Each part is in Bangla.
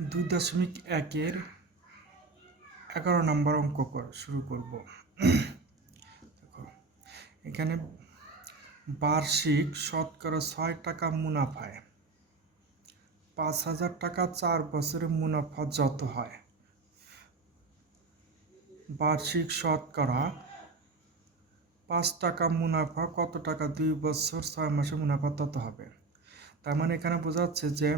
2.1-এর 11 নম্বর অঙ্ক শুরু করব। দেখো, এখানে বার্ষিক শতকরা 6 টাকা মুনাফায় 5,000 টাকা 4 বছরে মুনাফা যত হয়, বার্ষিক শতকরা 5 টাকা মুনাফা কত টাকা 2 বছর 6 মাসে মুনাফা তত হবে। তার মানে এখানে বোঝা যাচ্ছে যে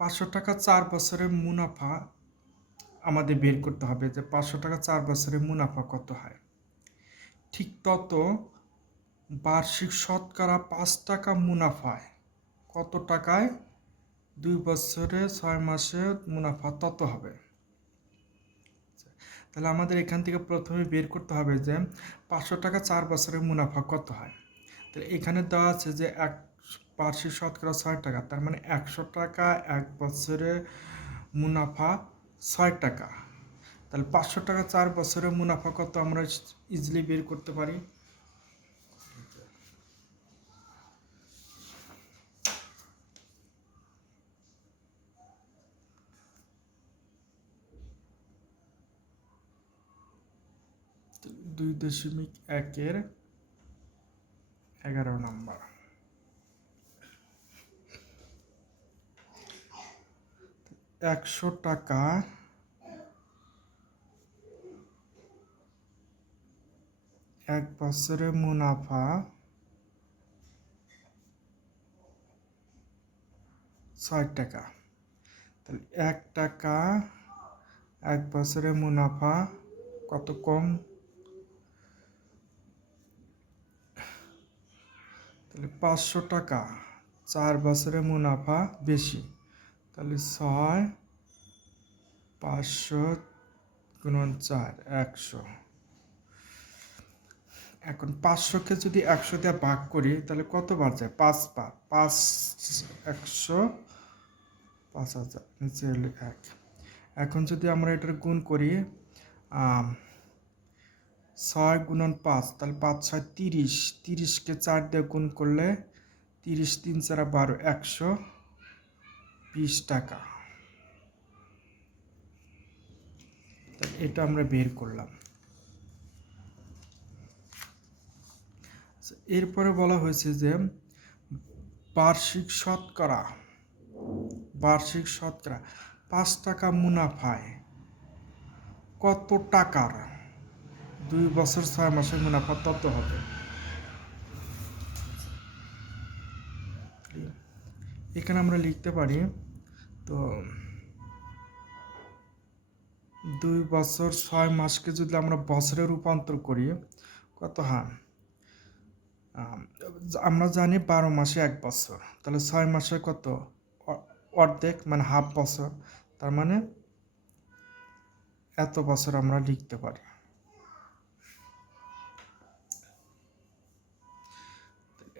500 টাকা 4 বছরের মুনাফা আমাদের বের করতে হবে, যে 500 টাকা 4 বছরের মুনাফা কত হয়। ঠিক তত বার্ষিক শতকরা 5 টাকা মুনাফায় কত টাকায় 2 বছরে 6 মাসে মুনাফা তত হবে। তাহলে আমাদের এখান থেকে প্রথমে বের করতে হবে যে 500 টাকা 4 বছরের মুনাফা কত হয়। তাহলে এখানে দেওয়া আছে যে বার্ষিক শতকরা 6 টাকা, তার মানে 100 টাকা 1 বছরে মুনাফা 6 টাকা। তাহলে 500 টাকা 4 বছরের মুনাফা কত আমরা ইজিলি বের করতে পারি। দুই 2.1-এর 11 নম্বর। 100 টাকা 1 বছরে মুনাফা 6 টাকা। তাহলে 1 টাকা 1 বছরে মুনাফা কত কম, তাহলে 500 টাকা 4 বছরে মুনাফা বেশি। তাহলে 6 500 গুণন 4 100। এখন 500-কে যদি 100 দিয়ে ভাগ করি তাহলে কতবার যায়? 5 বার। 5 100 5000 নিচে হলো 1। এখন যদি আমরা এটার গুণ করি 6 গুণন 5, তাহলে 5 6 30। 30-কে 4 দিয়ে গুণ করলে 30 3 4 12 120 টাকা। এটা আমরা বের করলাম। এরপরে বলা হয়েছে যে বার্ষিক শতকরা 5 টাকা মুনাফায় কত টাকার 2 বছর 6 মাসের মুনাফা তত হবে। এখানে আমরা লিখতে পারি, তো 2 বছর 6 মাসকে যদি আমরা বছরে রূপান্তর করি কত হয়? আমরা জানি 12 মাসে 1 বছর, তাহলে 6 মাসে কত? অর্ধেক, মানে হাফ বছর। তার মানে এত বছর আমরা লিখতে পারি।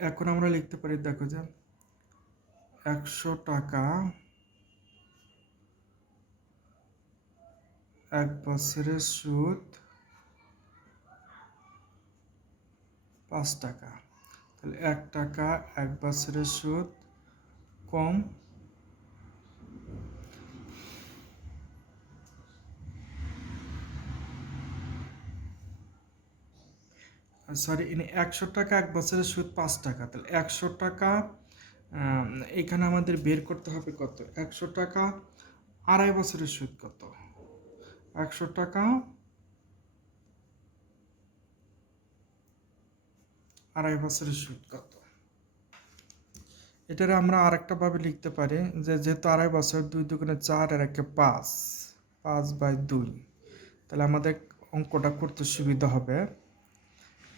এখন আমরা লিখতে পারি, দেখো যে 100 টাকা 1 বছরের সুদ 5 টাকা। তাহলে 1 টাকা 1 বছরের সুদ কম সরি 100 টাকা 1 বছরের সুদ 5 টাকা। তাহলে 100 টাকা এখানে আমাদের বের করতে হবে কত? 100 টাকা 2.5 বছরের সুদ কত? 100 টাকা 2.5 বছরের সুদ কত? এটারে আমরা আরেকটা ভাবে লিখতে পারি, যে যেহেতু 2.5 বছর, 2 দুগুণে 4 আর 1 5, 5/2। তাহলে আমাদের অঙ্কটা করতে সুবিধা হবে।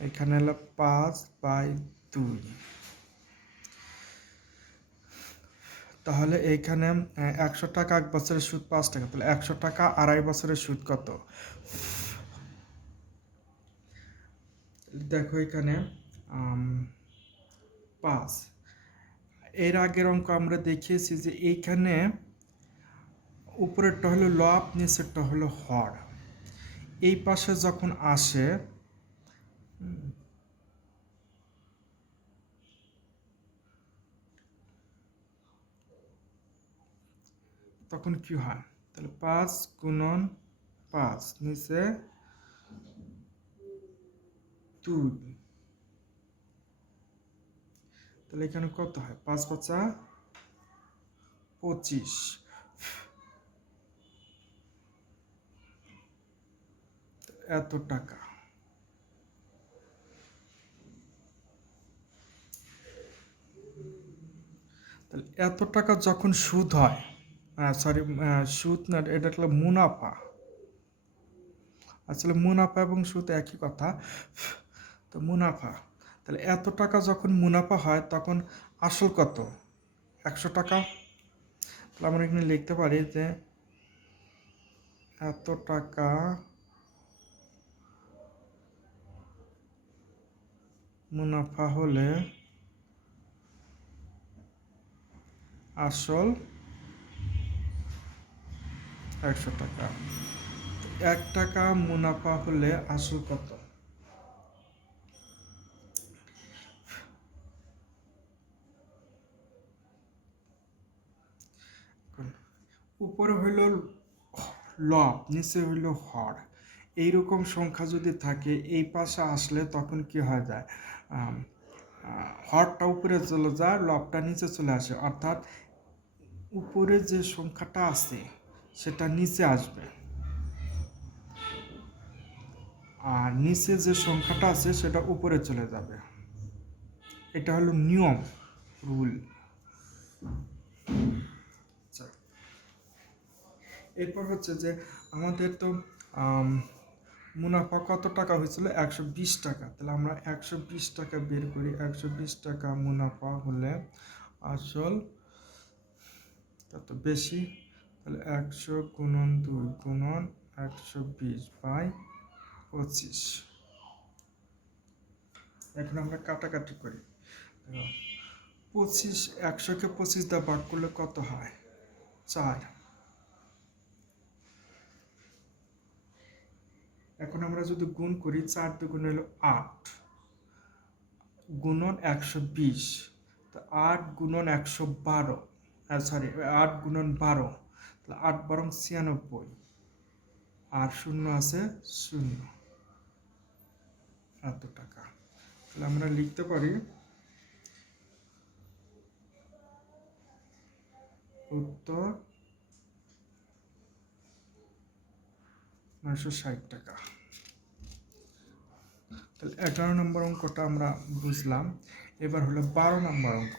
এখানে হলো 5/2। তাহলে এইখানে 100 টাকা 1 বছরের সুদ 5 টাকা, তাহলে 100 টাকা 2.5 বছরের সুদ কত? দেখো এখানে 5। এর আগের অঙ্ক আমরা দেখিয়েছি যে এইখানে উপরেরটা হলো লব, নিচেরটা হলো হর। এই পাশে যখন আসে তখন কি হয়? তাহলে 5 গুণন 5 নিচে 2, তাহলে এখানে কত হয়? 5 5 25, এত টাকা। তাহলে এত টাকা যখন সুদ হয়, সরি, সুদ না, এটা হলো মুনাফা। আসলে মুনাফা এবং সুদ একই কথা। তো মুনাফা, তাহলে এত টাকা যখন মুনাফা হয় তখন আসল কত? 100 টাকা। তাহলে আমরা এখানে লিখতে পারি যে এত টাকা মুনাফা হলে আসল 100 টাকা। 1 টাকা মুনাফা হলে আসল কত? উপরে হইল লব, নিচে হইল হর। এইরকম সংখ্যা যদি থাকে এই পাশে আসলে তখন কি হয়ে যায়? হরটা উপরে চলে যায়, লবটা নিচে চলে আসে, অর্থাৎ উপরে যে সংখ্যাটা আছে সেটা নিচে আসবে, আর নিচে যে সংখ্যাটা আছে সেটা উপরে চলে যাবে। এটা হলো নিয়ম, রুল। এরপর হচ্ছে যে আমাদের তো মুনাফা কত টাকা হয়েছিল? 120 টাকা। তাহলে আমরা 120 টাকা বের করি। 120 টাকা মুনাফা হলে আসল তত বেশি, তাহলে 100 গুণন 2 গুণন 120/25। এখন আমরা কাটাকাটি করি। 25, 100কে 25 দিয়ে ভাগ করলে কত হয়? 4। এখন আমরা যদি গুণ করি, 4 দুগুণ হলো 8 গুণন 120, তো 8 গুণন 112, সরি 8 গুণন 12, তাহলে 8 বরং 96, আর শূন্য আছে 0, এত টাকা। তাহলে আমরা লিখতে পারি উত্তর 960 টাকা। তাহলে 11 নম্বর অঙ্কটা আমরা বুঝলাম। এবার হলো 12 নম্বর অঙ্ক।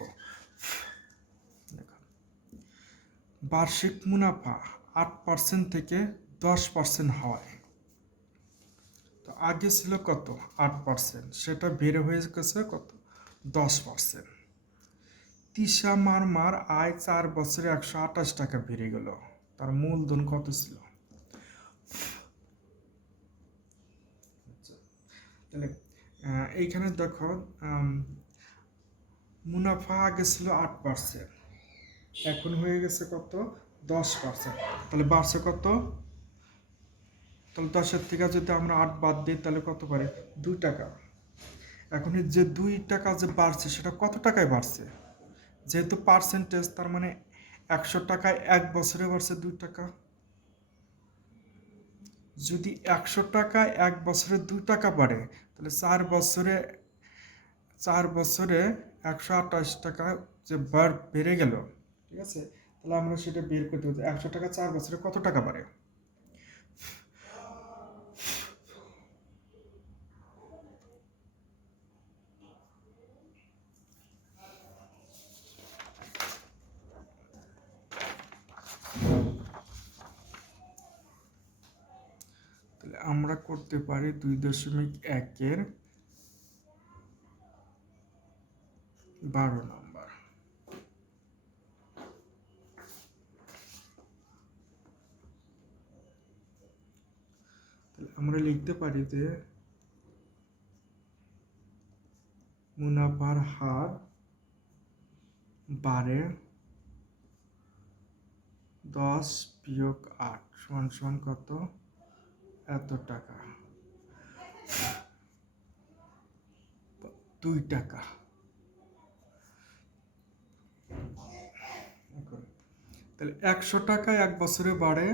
বার্ষিক মুনাফা 8% থেকে 10% হয়। তো আগে ছিল কত? 8%, সেটা বেড়ে হয়ে গেছে কত? 10%। তিশা মারমার আয় 4 বছরে 128 টাকা বেড়ে গেল, তার মূলধন কত ছিল? তাহলে এইখানে দেখো, মুনাফা আগে ছিল 8%, এখন হয়ে গেছে কত? 10%। তাহলে বাড়ছে কত? তাহলে 10-এর থেকে যদি আমরা 8 বাদ দিই তাহলে কত পারে? 2 টাকা। এখন যে 2 টাকা যে বাড়ছে সেটা কত টাকায় বাড়ছে? যেহেতু পার্সেন্টেজ, তার মানে 100 টাকায় 1 বছরে বাড়ছে 2 টাকা। যদি 100 টাকায় 1 বছরে 2 টাকা বাড়ে, তাহলে 4 বছরে 128 টাকা যে বেড়ে গেল, ঠিক আছে? তাহলে আমরা সেটা বের করতে হতো 100 টাকা 4 বছরে কত টাকা বাড়ে। তাহলে আমরা করতে পারি 2.1-এর 12 নম্বর। তাহলে আমরা লিখতে পারি যে মুনাফার হার বাড়ে 10-8 সমান কত? এত টাকা। 2 টাকা। তাহলে 100 টাকা 1 বছরে বাড়ে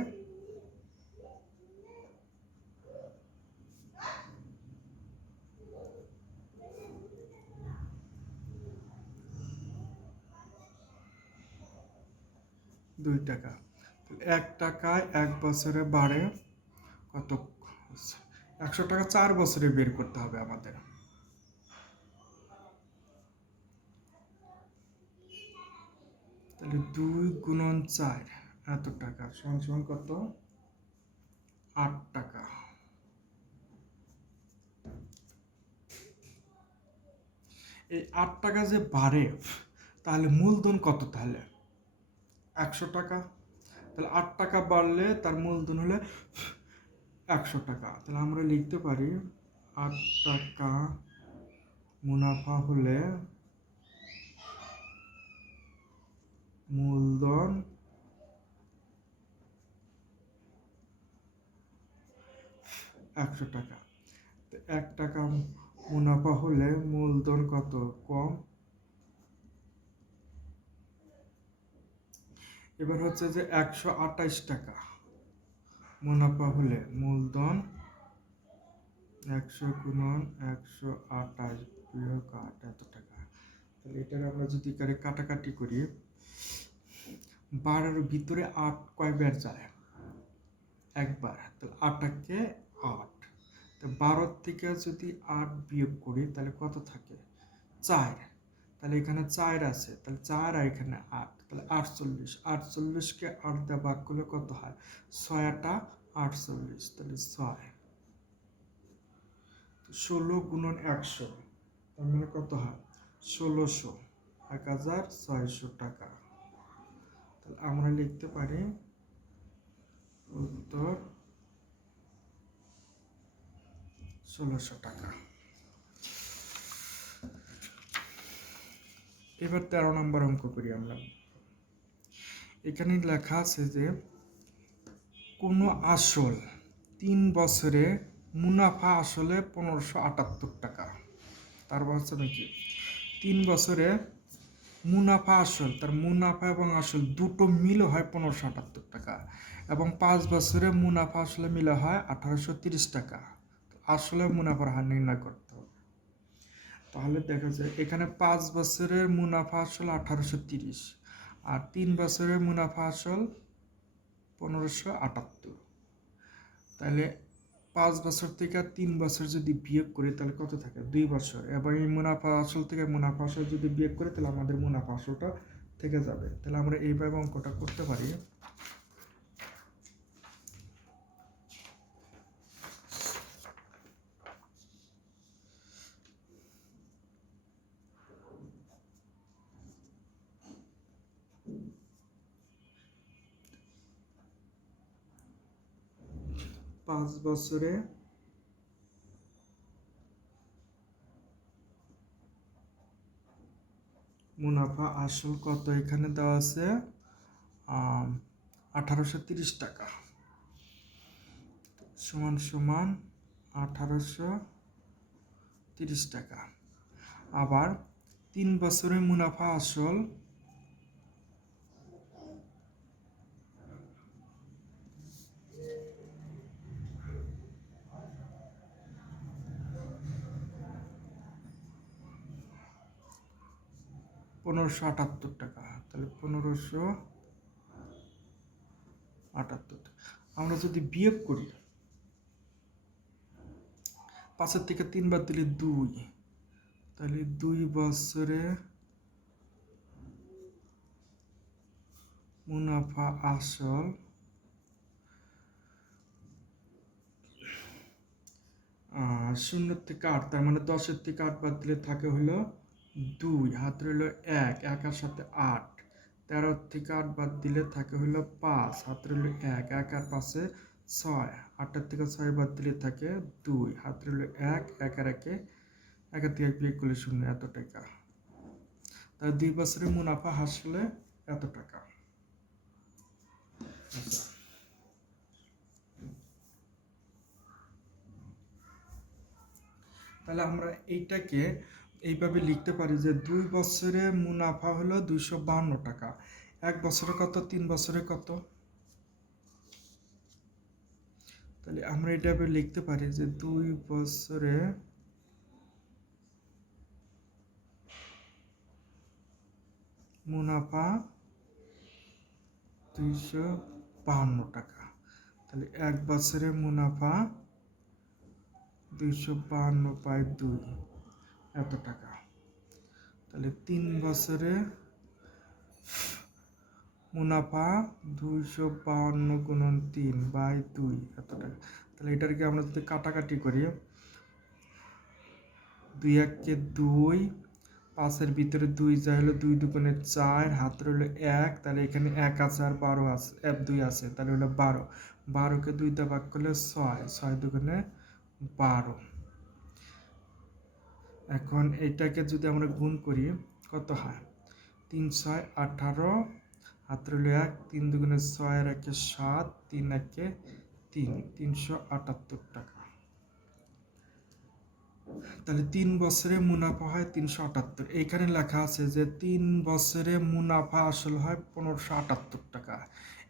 2 টাকা। 1 টাকায় 1 বছরে বাড়ে কত? 100 টাকা 4 বছরে বের করতে হবে আমাদের। তাহলে 2 × 4 এত টাকা সমান সমান কত? 8 টাকা। এই 8 টাকা যে বাড়ে, তাহলে মূলধন কত? তাহলে 100 টাকা। তাহলে 8 টাকা বাড়লে তার মূলধন হলে 100 টাকা। তাহলে আমরা লিখতে পারি 8 টাকা মুনাফা হলে মূলধন 100 টাকা। 1 টাকা মুনাফা হলে মূলধন কত? কম। এবার হচ্ছে যে 128 টাকা মুনাফা হলে মূলধন 100 × 128 বিয়োগ 8 এত টাকা। তাহলে এটার আমরা যদি কাটাকাটি করি, 12-এর ভিতরে 8 কয়বার যায়? একবার। তাহলে 8 8। তো 12 থেকে যদি 8 বিয়োগ করি তাহলে কত থাকে? 4। তাহলে এখানে 4 আছে, তাহলে 4 আর এখানে 8, তাহলে 48। 48কে 8 দিয়ে ভাগ করলে কত হয়? 6 48, তাহলে 6। 16 × 100 তার মানে কত হয়? 1600, 1600 টাকা। তাহলে আমরা লিখতে পারি উত্তর 1600 টাকা। এবার 13 নম্বর অঙ্ক করি আমরা। এখানে লেখা আছে যে কোনো আসল 3 বছরে মুনাফা আসলে 1578 টাকা। তার বলছে নাকি 3 বছরে মুনাফা আসল, তার মুনাফা এবং আসল দুটো মিলে হয় 1578 টাকা, এবং 5 বছরে মুনাফা আসলে মিলে হয় 1830 টাকা। আসলে মুনাফার হার নির্ণয় করতে হবে। তাহলে দেখা যায় এখানে 5 বছরের মুনাফা আসল 1830 আর 3 বছরের মুনাফা আসল 1578। তাহলে 5 বছর থেকে 3 বছর যদি বিয়োগ করি তাহলে কত থাকে? 2 বছর। এবং এই মুনাফা আসল থেকে মুনাফা আসল যদি বিয়োগ করি তাহলে আমাদের মুনাফা আসলটা থেকে যাবে। তাহলে আমরা এইভাবে অঙ্কটা করতে পারি। পাঁচ বছরে মুনাফা আসল কত? এখানে দেওয়া আছে 1830 টাকা সমান সমান 1830 টাকা। আবার 3 বছরের মুনাফা আসল 1578 টাকা। তাহলে 1578 টাকা। আমরা যদি বিয়োগ করি, 5-এর থেকে 3 বাদ দিলে 2, তাহলে 2 বছরে মুনাফা আসল 0 থেকে 8, তার মানে 10-এর থেকে 8 বাদ দিলে থাকে হলো 2, হাত রইল 1, 1 আর সাথে 8। 13 থেকে 8 বাদ দিলে থাকে হলো 5, হাত রইল 1, 1 আর 5-এ 6, 8 থেকে 6 বাদ দিলে থাকে 2, হাত রইল 1, 1 আর 1-এ 1 থেকে বিয়োগ করলে 0, এত টাকা। তাহলে 2 বছরের মুনাফা আসলে এত টাকা। তাহলে আমরা এইটাকে এইভাবে লিখতে পারি যে 2 বছরে মুনাফা হলো 252 টাকা, 1 বছরে কত, 3 বছরে কত? তাহলে আমরা এটা লিখতে পারি যে 2 বছরে মুনাফা 252 টাকা। তাহলে 1 বছরে মুনাফা 252/2 এত টাকা। তাহলে 3 বছরে মুনাফা 252 × 3/2 এত টাকা। তাহলে এটাকে আমরা যদি কাটাকাটি করি, 2 × 1 = 2, 5-এর ভিতরে 2 যায় হলো 2 × 2 = 4, হাতের হলো 1, তাহলে এখানে 1 আছে আর 12 আছে, 2 আছে, তাহলে হলো 12। 12কে 2 দিয়ে ভাগ করলে 6, 6 × 2 = 12। এখন এটাকে যদি আমরা গুণ করি কত হয়? 3 × 6 = 18, হাতের হলো 1, 3 × 2 = 6, আর 1 = 7, 3 × 1 = 3, 378 টাকা। তাহলে 3 বছরে মুনাফা হয় 378। এইখানে লেখা আছে যে 3 বছরে মুনাফা আসল হয় 1578 টাকা।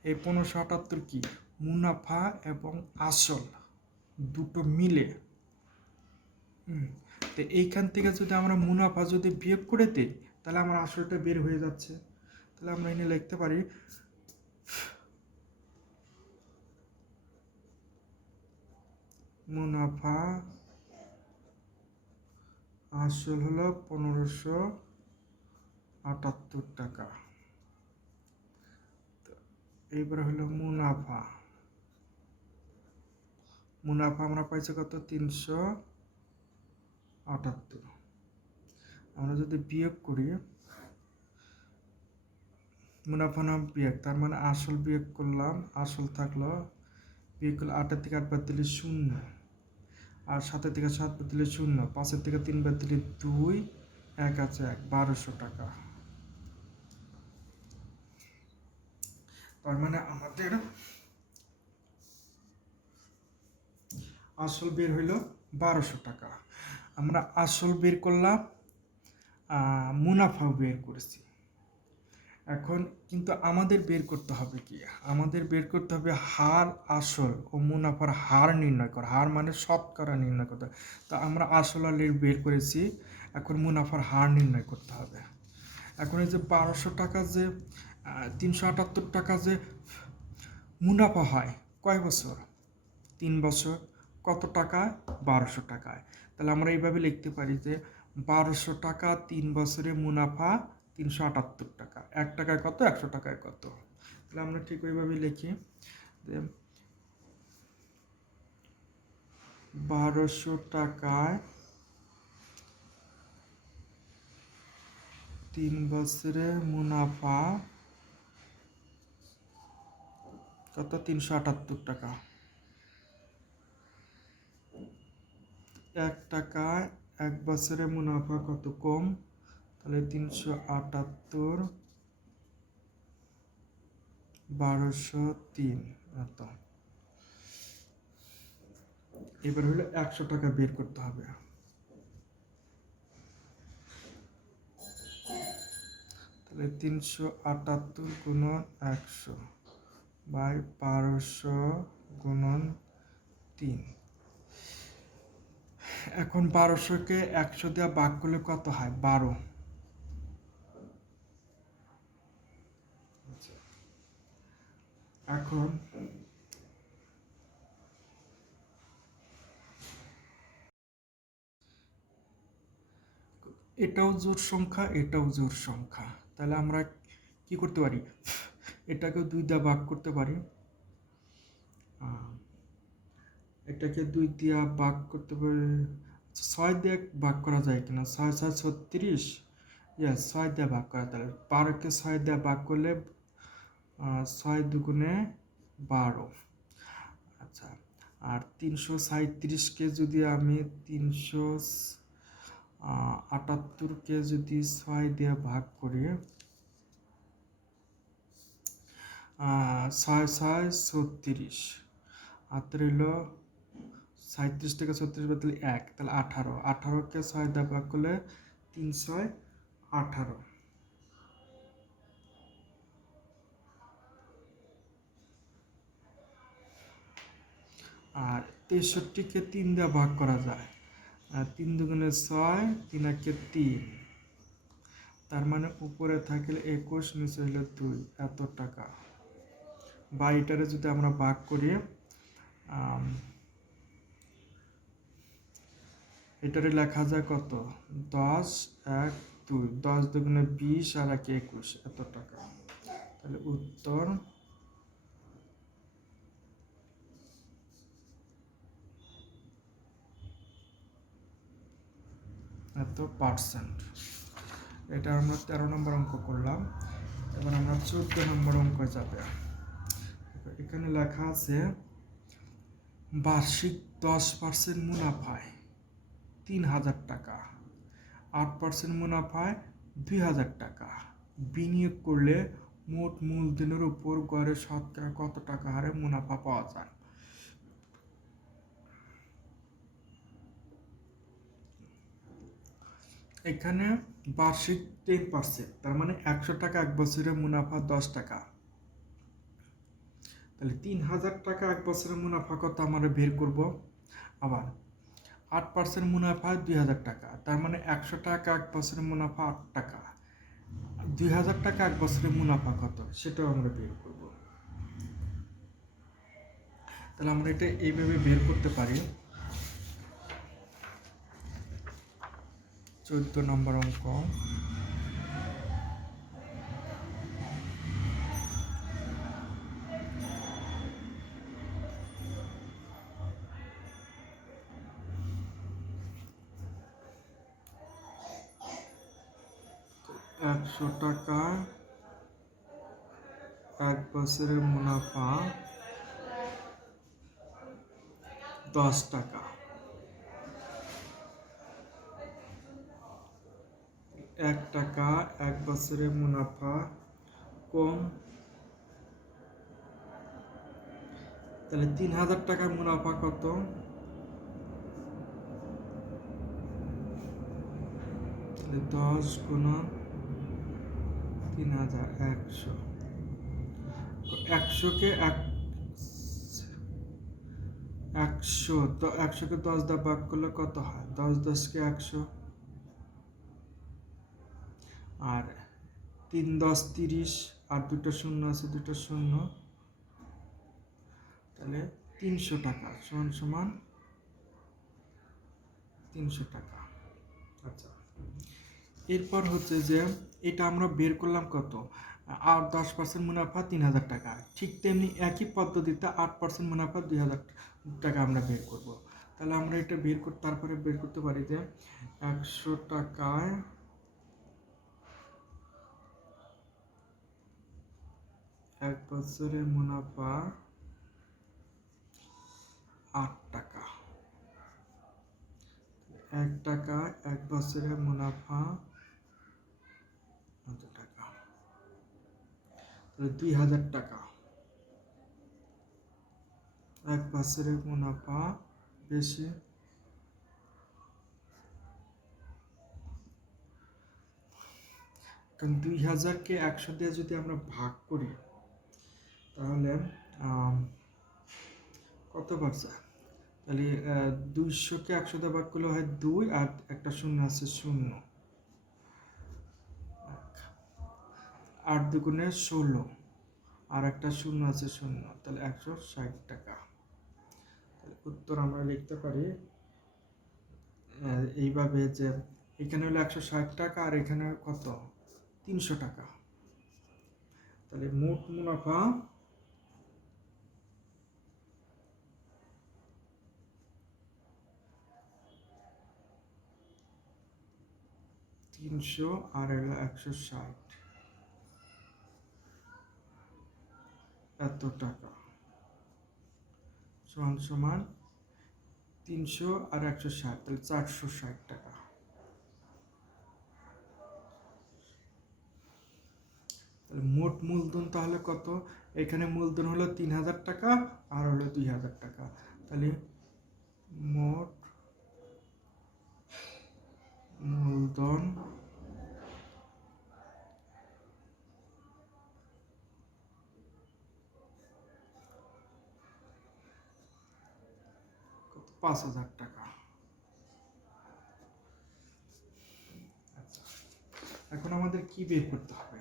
এই 1578 কি? মুনাফা এবং আসল দুটো মিলে। তো এইখান থেকে যদি আমরা মুনাফা যদি বিয়োগ করে দিই, তাহলে আমার আসলটা বের হয়ে যাচ্ছে। তাহলে আমরা এনে লিখতে পারি মুনাফা আসল হলো 1578 টাকা। এইবার হলো মুনাফা আমরা পাইছি কত? 378। আমরা যদি বিয়োগ করি, মুনাফা নাম বিয়োগ, তার মানে আসল বিয়োগ করলাম, আসল থাকলো, বিয়োগ করলে 8-এর থেকে 8 বাদ দিলে 0, আর 7-এর থেকে 7 বাদ দিলে 0, 5-এর থেকে 3 বাদ দিলে 2, 1 আছে 1, 1200 টাকা। তার মানে আমাদের আসল বের হইল 1200 টাকা। আমরা আসল বের করলাম, মুনাফাও বের করেছি। এখন কিন্তু আমাদের বের করতে হবে কি? আমাদের বের করতে হবে হার, আসল ও মুনাফার হার নির্ণয় করা। হার মানে শতকরা নির্ণয় করতে হবে। তো আমরা আসল আর বের করেছি, এখন মুনাফার হার নির্ণয় করতে হবে। এখন এই যে 1200 টাকা, যে 378 টাকা যে মুনাফা হয় কয় বছর? 3 বছর। কত টাকায়? 1200 টাকায়। তাহলে আমরা এইভাবে লিখতে পারি যে 1200 টাকা 3 বছরে মুনাফা 378 টাকা। 1 টাকায় কত? 100 টাকায় কত? তাহলে আমরা ঠিক ওইভাবে লিখি যে 1200 টাকায় 3 বছরে মুনাফা কত? 378 টাকা। 1 টাকায় 1 বছরে মুনাফা কত? কম, তাহলে 378 1203 এত। এবার হলো 100 টাকা বের করতে হবে। তাহলে 378 গুণন 100 বাই 1200 গুণন 3। এখন 1200-কে 100 দিয়ে ভাগ করলে কত হয়? 12। এখন এটাও জোড় সংখ্যা, এটাও জোড় সংখ্যা। তাহলে আমরা কি করতে পারি? এটাকে 2 দিয়ে ভাগ করতে পারি। এটাকে 2 দিয়ে ভাগ করতে পারি। 6 দিয়ে ভাগ করা যায় কিনা? 6 6 36, 6 দিয়ে ভাগ করা। তাহলে 12-কে 6 দিয়ে ভাগ করলে 6 দুগুণে 12। আচ্ছা, আর 337-কে যদি আমি 378-কে যদি 6 দিয়ে ভাগ করি, 6 6 36, আর রইল 37 থেকে 36 বাদ দিলে 1, তাহলে 18। 18-কে 6 দিয়ে ভাগ করলে 3 6 18। আর 63কে 3 দিয়ে ভাগ করা যায়, 3 দুগুণে 6, 3 একে 3, তার মানে উপরে থাকলে 21, নিচে হলো 2, এত টাকা। বা এটারে যদি আমরা ভাগ করি, এটারে লেখা যায় কত, 10, 1, 2, 10 দুগুণে 20 আর 1 21, এত টাকা। তাহলে উত্তর এত পার্সেন্ট। এটা আমরা 13 নম্বর অঙ্ক করলাম। এবার আমরা 14 নম্বর অঙ্ক যাবে। এখানে লেখা আছে বার্ষিক 10% মুনাফায় 3000 টাকা, 8% মুনাফায় 2000 টাকা বিনিয়োগ করলে মোট মূলধনের উপর গড়ে শতকরা কত টাকা হারে মুনাফা পাওয়া যায়। এখানে বার্ষিক 10%, তার মানে 100 টাকা এক বছরে মুনাফা 10 টাকা। তাহলে 3000 টাকা এক বছরের মুনাফা কত আমরা বের করব। আবার 8% মুনাফা 2000 টাকা, তার মানে 100 টাকা এক বছরের মুনাফা 8 টাকা। 2000 টাকা এক বছরের মুনাফা কত সেটাও আমরা বের করব। তাহলে আমরা এটা এইভাবে বের করতে পারি। 14 নম্বর অঙ্ক। একশো টাকা এক বছরের মুনাফা 10 টাকা। 1 টাকা এক বছরের মুনাফা কম। তাহলে 3000 টাকার মুনাফা কত, তাহলে 10 গুণন 3000, 100। 100কে 10 দিয়ে ভাগ করলে কত হয়, 10 10কে 100, আর 3 10 30, আর দুটো শূন্য আছে, দুটো শূন্য, তাহলে 300 টাকা সমান সমান 300 টাকা। আচ্ছা, এরপর হচ্ছে যে এটা আমরা বের করলাম কত, আর 10% মুনাফা 3000 টাকা। ঠিক তেমনি একই পদ্ধতিতে 8% মুনাফা 2000 টাকা আমরা বের করব। তাহলে আমরা এটা তারপরে বের করতে পারি যে 100 টাকায় এক বছরের মুনাফা 8 টাকা। 1 টাকা এক বছরের মুনাফা কত টাকা, 2000 টাকা। এক বছরের মুনাফা বেশি, কারণ 2000কে 100 দিয়ে যদি আমরা ভাগ করি তাহলে কত পারছে, তাহলে 200কে 100 দিয়ে ভাগ করলে হয় 2, আর একটা শূন্য আছে 0, 8 দুগুণে 16, আর একটা শূন্য আছে 0, তাহলে 160 টাকা। তাহলে উত্তর আমরা লিখতে পারি এইভাবে যে এখানে হলো 160 টাকা আর এখানে কত 300 টাকা। তাহলে মোট মুনাফা 300 আর হলো 160, এত টাকা সমান সমান 300 আর 160, তাহলে 460 টাকা। তাহলে মোট মূলধন তাহলে কত, এখানে মূলধন হলো 3000 টাকা আর হলো 2000 টাকা। তাহলে মোট মূলধন 5,000 টাকা। আচ্ছা, এখন আমাদের কি বের করতে হবে,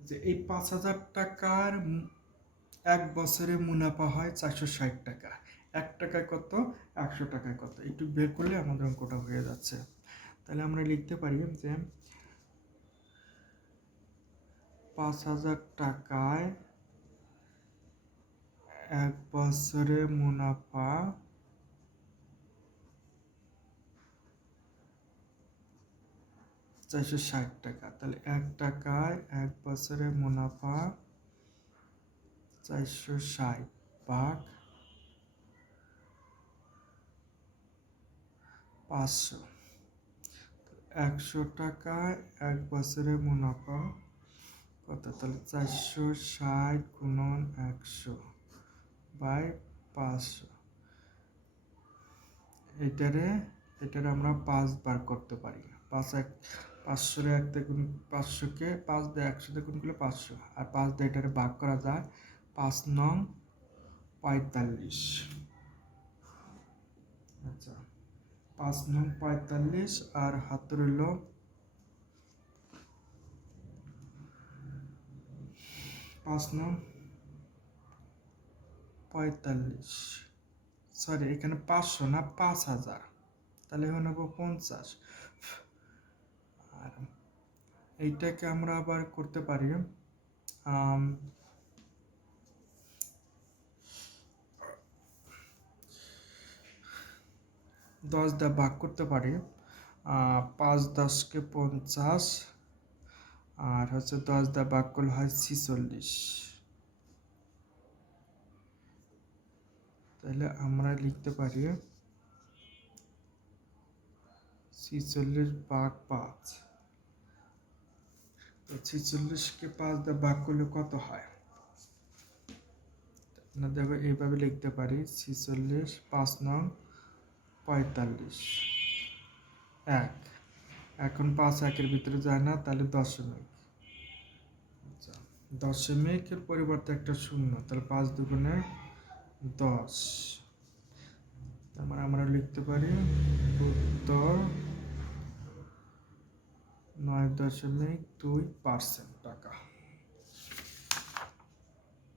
যে এই 5,000 টাকার এক বছরে মুনাফা হয় 460 টাকা। 1 টাকায় কত, 100 টাকায় কত, একটু বের করলে আমাদের অঙ্কটা হয়ে যাচ্ছে। তাহলে আমরা লিখতে পারি যে 5,000 টাকায় এক বছরে মুনাফা 460 টাকা। তাহলে 1 টাকায় এক বছরে মুনাফা 460 ভাগ 500। 100 টাকায় এক বছরে মুনাফা কত, তাহলে 460 গুণন 100 বাই 500। এটারে আমরা 5 বার করতে পারি। 500 1 দিয়ে গুণ, 500কে 5 দিয়ে 100 দিয়ে গুণ করলে 500, আর 5 দিয়ে এটারে ভাগ করা যায়, 5 নং 45। আচ্ছা, 5 নং 45 আর হাতে রইল 5 নং 45, সরি এখানে 500 না 5,000, তাহলে হয়ে নেব 50। আর এইটাকে আমরা আবার করতে পারি 10 দিয়ে ভাগ করতে পারি, 5 10কে 50, আর হচ্ছে 10 দিয়ে ভাগ করলে হয় 46। তাহলে আমরা লিখতে পারি 46 ভাগ 5। তো 46কে 5 দিয়ে ভাগ করলে কত হয়, না দেখো এইভাবে লিখতে পারি 46 5 নং 45 1। এখন 5 1-এর ভিতরে যায় না, তাহলে দশমিক। আচ্ছা, দশমিকের পরিবর্তে একটা শূন্য, তাহলে 5 দুগুণে 10। তার মানে আমরা লিখতে পারি উত্তর 9.2% টাকা।